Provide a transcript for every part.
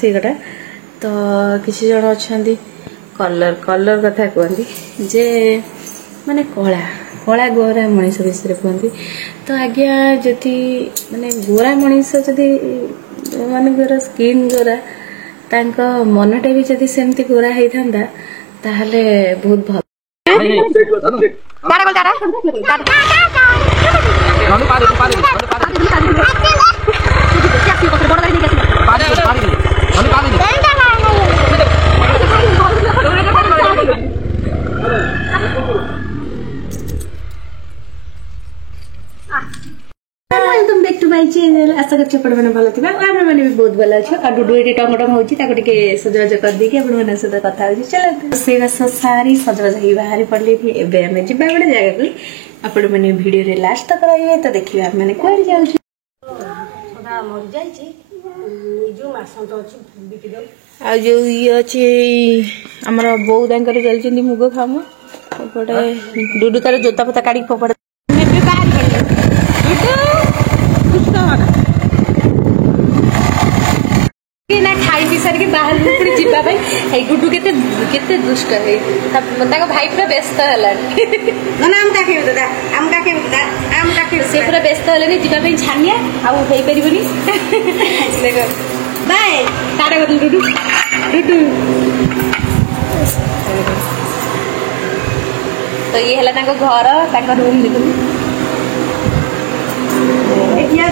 ସେଇଟା ତ କିଛି ଜଣ ଅଛନ୍ତି କଲର କଲର କଥା କୁହନ୍ତି ଯେ ମାନେ କଳା କଳା ଗୋରା ମଣିଷ ବିଷୟରେ କୁହନ୍ତି। ତ ଆଜ୍ଞା ଯଦି ମାନେ ଗୋରା ମଣିଷ ଯଦି ମାନଙ୍କର ସ୍କିନ୍ ଗୋରା ତାଙ୍କ ମନଟା ବି ଯଦି ସେମିତି ଗୋରା ହେଇଥାନ୍ତା ତାହେଲେ ବହୁତ ଭଲ। Welcome back to my channel. आशा करछि आपण माने भलो थिबा आ हम माने भी बहुत भलो अछि। आ डुडु एटी टमटम होछि ताको टिके सजवाज कर दी के आपण माने सदा कथा होछि। चलो सेवा सारी सजवाज ही बाहर पड़ली थी। एबे हमें जिबा बडे जगह को आपण माने वीडियो रे लास्ट तक रहिए तो देखिबा हम माने कोइ जाउ छी। सदा मर जाई छी निजु मासन तो अछि बिकि दो आ जो ई अछि हमर बौ दांकर चल छथि मुगो फाम पटे डुडु तार जोता पता काडी पपड़ खाई पी सारिक बाहर पुणी जावाई गुडू केते दुष्ट है भाई पूरा व्यस्त से पूरा व्यस्त है जावाई छानिया आउ हो पारि देख बाय टाटा कर डुडू डुडू तो ये है घर रूम देखो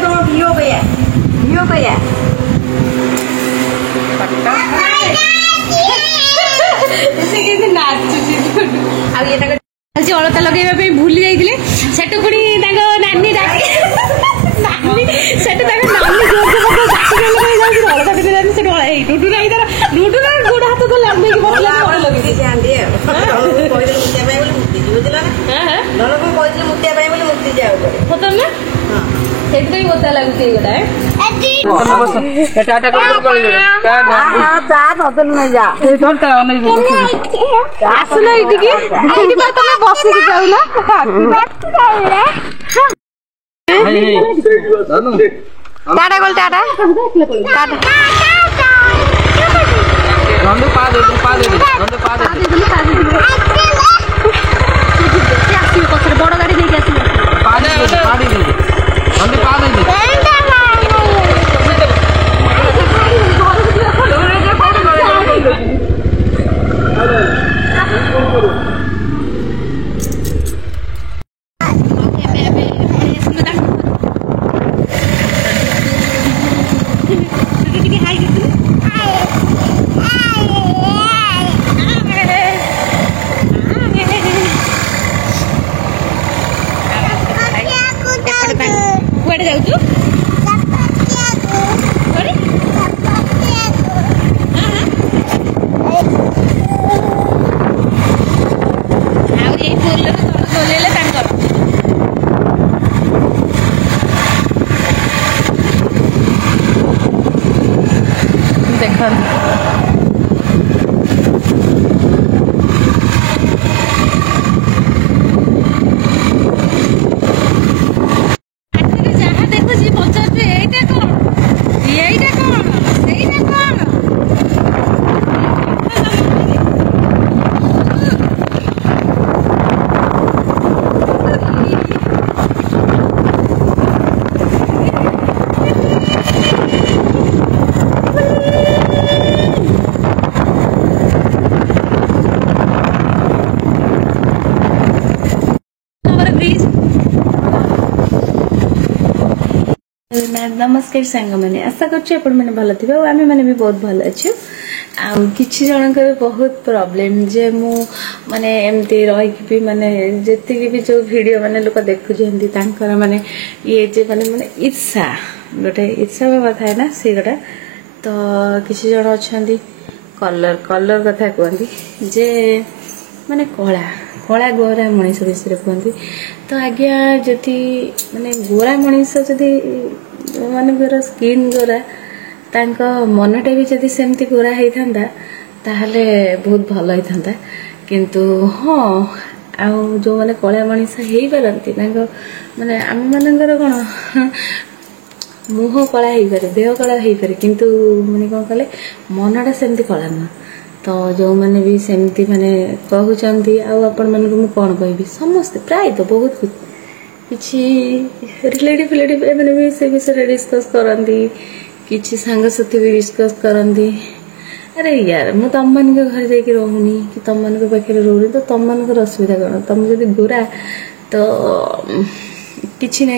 तो भियो भैया अलता लगे भूली जाइए सेटू पुणी नानी डाक डुडू डुडू ना गोड़ हाथ को लंबे मजा लगुच बड़ गाड़ी नमस्कार सांग मैंने आशा कर भल थे आम मैंने भी बहुत भल अच्छे किसी जनकर बहुत प्रॉब्लम जे मु माने एमती रही माने जी भी जो वीडियो माने लोक देखुं माने ये जे माने माने ईर्षा गोटे ईर्षा बाबा थाए ना से गोटा तो किसी जन अच्छा कलर कलर कथा कहती जे माने कला कला गोरा मनीष विषय कहती तो आज्ञा जदि माने गोरा मनीष जदि मानकर स्किन गोरा तांको मनटा भी जदि सेमती गोरा होता ताहले बहुत भल होता किंतु हाँ आ जो माने कला मनीष हो पारती माने आम मानकर कौन मुह कला हो पारे देह कला हो पारे किंतु माने कौन कले मनटा सेमती कला नुह तो जो मैंने भी सेमती माने कहते आपण मानक मुझे कौन कहि समस्ते प्राय तो बहुत किसी रिलेटिव फिलेटिव मैंने भी से विषय डिस्कस करती किसी सांगसाथी भी डिस्कस करती अरे यार मु तुम मान घर जाकि रोनी कि तुम मान पाखे रोनी तो तुम मान असुविधा कौन तुम जब गोरा तो किसी ना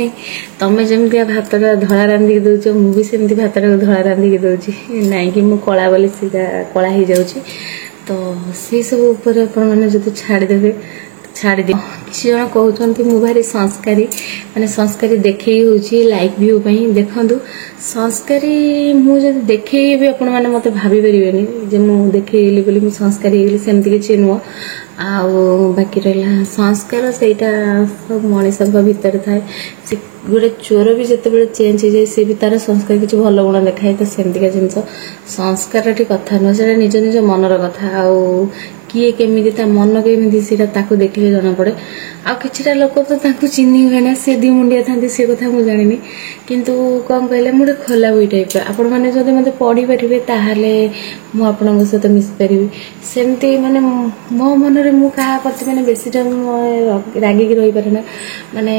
तुम जमी भातटा धड़ा रांधिक दौच मुझे सेमती भातटा धड़ा रांधिक दौची ना कि मु कला बोली सीधा कला हो जाऊँगी तो से सब उपर आप छाड़देवे छाड़ी दे किसी जन कहते मु भारी संस्कारी माने संस्कारी देखे हूँ लाइक व्यू देखु संस्कारी मुझे देखे भी आपण मैंने मत भाभी पारे जे मुझे देखेली बोली मुझे संस्कारी सेमती किसी नुह आ बाकी रहा संस्कार सेटा सब मनीष भितर थाए से गोटे चोर भी जिते चेंज हो जाए सी भी तार संस्कार किसी भल गुण देखाए तो सेमतिका जिनस संस्कार कथा नुह से निज निज मनर कथा आउ किए केमी मन केमी से देखिले जना पड़े आ किछिटा लोक तो चिन्ह हुए ना सी दी मुंडिया था सी कथा मुझे जानी किंतु कौन कहले मुझे खोला बही टाइप आपण मैंने जब मत पढ़ी पारे ताहले मुझे सहित मिसी पारि सेमती माने मो मन में क्या प्रति मैंने बेसी टाइम रागिक रही पारे ना माने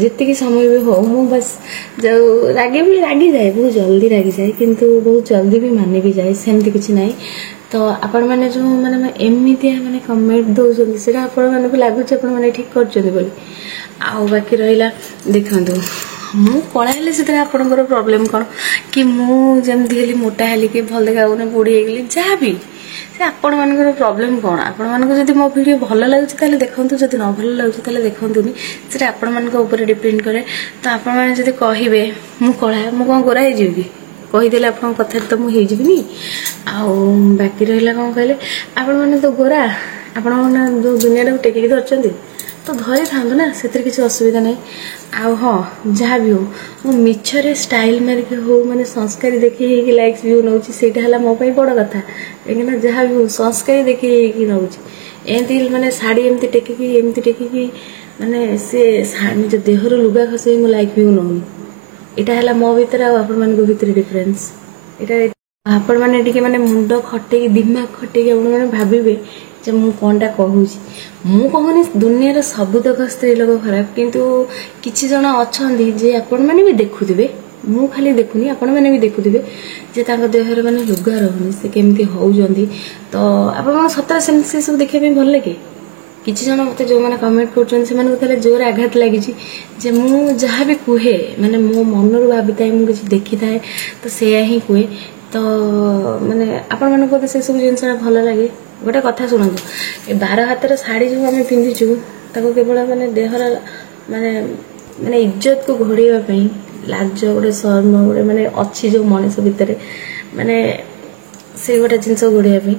जितकी समय भी हो मु बस जो रागे भी रागी जाए बहुत जल्दी रागी जाए किंतु बहुत जल्दी भी मानी भी जाए सेमती किसी ना तो आपण मैंने जो मैंने एमती मैंने कमेंट दौरान से आपण मैंने लगुच मैंने ठीक कर बाकी रहा देखु मु कला हेल्ले से आपंकर प्रोब्लेम कौन कि मुझे मोटा हेली कि भल देखा बुढ़ी होगली जहाँ भी से आपण मानकर प्रोब्लेम कौन आपण मानक जब मो वीडियो भल लगुच देखूँ जब न भल लगुच देखुनी से आपण मान डिपेंड करे तो आपण मैंने जब कहे मु कला मु कौन गोरा हो कि कहीदे आप कथा तो मुझे बाकी रहा कौन कहले आपण मैंने तो गोरा आपण जो दुनिया टेकिक धरती तो धरी था ना से किसी असुविधा ना आउ हाँ जहाँ भी हो मो मिछरे स्टाइल मारिक हो माने संस्कारी देखी लाइक्स व्यू नौ है मोपाई बड़ कथा कहीं जहाँ भी हो संस्कारी देखी नौ एमती माने शाड़ी एमती टेकिकी माने से निज देहर लुगा खसई मो लाइक व्यू नौनी इटा है मो भीतर आपण मान भीतर डिफरेन्स आपण मैंने माने मुंड खटे दिमाग खटे आपण मैंने भावे जे मु कौनटा कहूँ मु कहूनी दुनिया सबुतक स्त्री लोक खराब किंतु किछि जन अच्छा जे आपण मैंने भी देखुवे मु खाली देखुनी आपण मैंने भी देखुवे जे तांको देहर माने लुगा रहुनी से केमती होउजंदी तो आपण सतरा से सब देखिए भल लगे किछि जन मते जो माने कमेंट करछन से माने ताले जोर आघात लागि जे मु जहाँ भी कुहे माने मो मनरु भाबिताय मु किछि देखिताय तो सेया ही कुहे तो माने आपण मानको से सब जिनस भल लगे गोटे कथा शुणु ए 12 हाथर शाढ़ी जो आम पिंधिचु ताको केवल माने देहर माने माने इज्जत को घोड़ाई लाज गोटे शर्म गोटे माने अच्छी जो मनीष भितर माने से गोटे जिनस घोड़ाई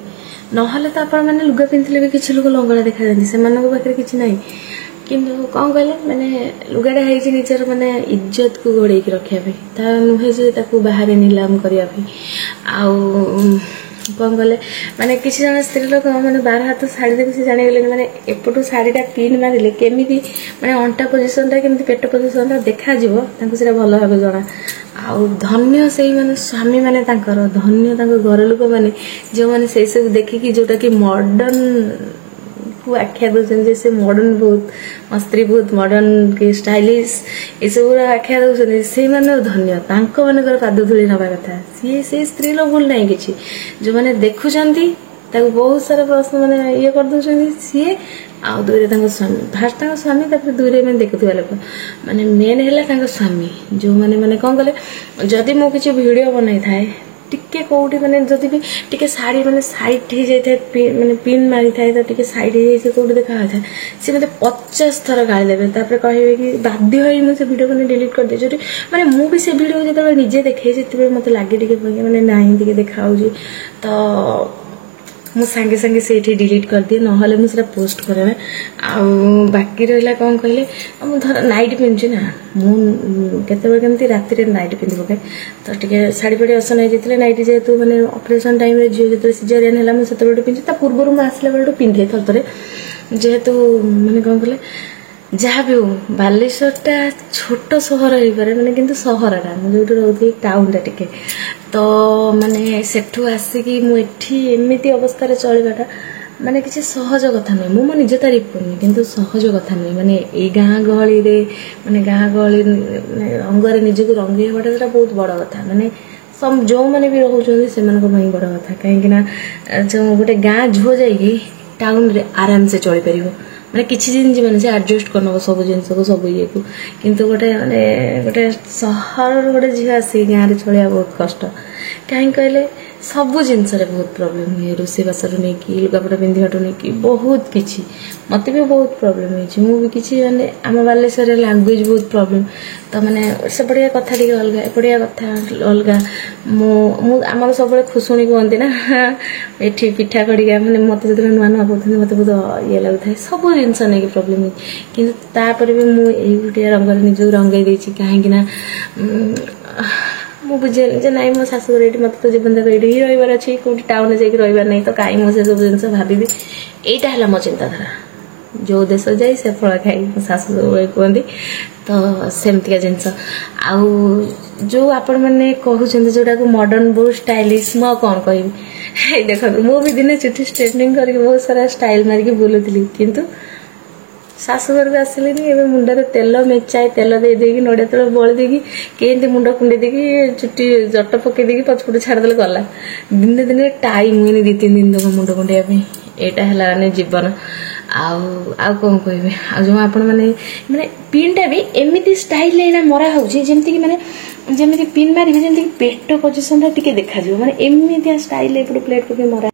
नहले तो आप मैंने लुगा पिंधले भी किसी लोग लंगड़ा देखा जाती से पाखे किसी ना किंतु कौन कहले माने लुगाटा है निजर माने इज्जत को घोड़े रखापी ता नुहे बाहर नीलाम करने कौन कहले माने किसी जन स्त्री लोक मैंने 12 हाथ शाढ़ी देखी से जानी गले माने एपटू शाढ़ीटा पिन मारे केमी माने अंटा पोजिशनटा केमती पेट पोजिशनटा देखा से भल भाव जना आउ धन्य से माने स्वामी माने तांकर धन्य घर लोक माने जो माने से सब देखिकी जोटा कि मॉडर्न को आख्या दौरान से मॉडर्न बहुत स्त्री बहुत मॉडर्न की स्टाइलिश ये सब आख्या दौरान से माने धन्य तांको मानकर पाद धूली नवा कथा सी से स्त्री लोक भूल नहीं किसी जो मैंने देखुंती बहुत सारा प्रश्न मैंने ये कर दौरान सी आ दूरे स्वामी फास्ट स्वामी दूरे मैंने देखुवा लोक माने मेन है स्वामी जो मैंने कौन कले जदि मु किसी वीडियो बनाई थाए टिके कौटी माने जदि भी टिके साड़ी माने साइड हो जाए माने पिन मारी थाए तो टिके साइड हो जाए कौटी देखा था सी मते 50 थर गाली देबे तापर कहबे कि बाध्य होई मु से वीडियो को डिलीट कर दे जोटी माने मु भी से वीडियो जते निजे देखे जेते मते लागे टिके माने नाही टिके देखा होजी तो मु सांगे सांगे से डिलीट कर दिए नहले मुझे पोस्ट करे बाकी रहा कौन कहले धर नाइट पिंधु ना मुझे केमती राति नाइट पिंधि पकाए तो टे शाढ़ी फाड़ी असन हो जाते नाइट जेहतु मैंने ऑपरेशन टाइम झील जो सिजेरियन है मुझे पिंधे पूर्व मुझे आसला बेलू पिंधे थर थे जेहेतु मैंने कौन कहले जहाँ भी हो बालेश्वरटा छोट सहर हो पारे माने किंतु सहरटा मुझे जो रोथी टाउनटा टिके तो माने सेठू आसिकी मु एठी एमिति अवस्था रे चलबाटा माने किसी सहज कथा नुहे मो निज तारीफ करनी किंतु सहज कथा नुहे माने ए गाँ गहली रे माने गाँ गहली रंगरे निजक रंगे हवाटा बहुत बड़ कथा माने सब जो मैंने भी रोचे से बड़ कथा कहीं जो गोटे गाँ झुओ जाइए टाउन रे आराम से चली पार माने किसी दिन जीवन से एडजस्ट करनब सब जिनस को सब ये को किंतु गोटे माने गोटे सहर गोटे झील आसी गाँव में चलिया बहुत कष्ट कहीं कहले सब जिनस बहुत प्रोब्लेम हुए रोषेबास नहीं कि लुगापटा पिंधाटू नहीं कि बहुत किसी मत भी बहुत प्रोब्लेम हो किसी माने आम बालेश्वर लैंग्वेज बहुत प्रोब्लेम तो माने सेपटिया कथा टी अलग एपटिया कथा अलग आम सब खुशुणी कहते ना ये पिठा कड़िया मैंने मत जो नुआ नुआ कहते मत बहुत ये लगता है सब जिनस नहीं प्रोब्लेम कि भी मुझे रंग निज रंगे कहीं मु बुझे जे नाई मो शाशुर ये मत तो जीवन तक ये रही अच्छी कौटी टाउन जाकर रही नहीं तो कहीं मुझे सब जिन भावी यहाँ है मो चिंताधारा जो देश जाए से फल खाई मो शाशु कहती तो सेमतिका जिनस आउ जो आपण मैंने कहते जोटा को मॉडर्न बहुत स्टाइलिश मु कौन कह देखो मु भी दिने चुटी स्ट्रेटनिंग करके बहुत सारा स्टाइल मारिकी बुलूली किंतु शाशुघर को आसिले एवं मुंडे तेल मेचाए तेल दे नड़िया तेल बड़ी देकी केमती मुंड कुंडे देकी चुट्टी जट पकई देकी पछपटे छाड़देले गला दिने दिने टाइम हुए 2-3 दिन तक मुंड कुंडिया यहाँ है माने जीवन आउ कौन कह जो आपण मैंने पिनटा भी एमती स्टाइल एना मरा होमती कि माने जमी पिन मारे जमी पेट पोजिशन टी देखा माने एमती स्टाइल एपटे प्लेट को भी मरा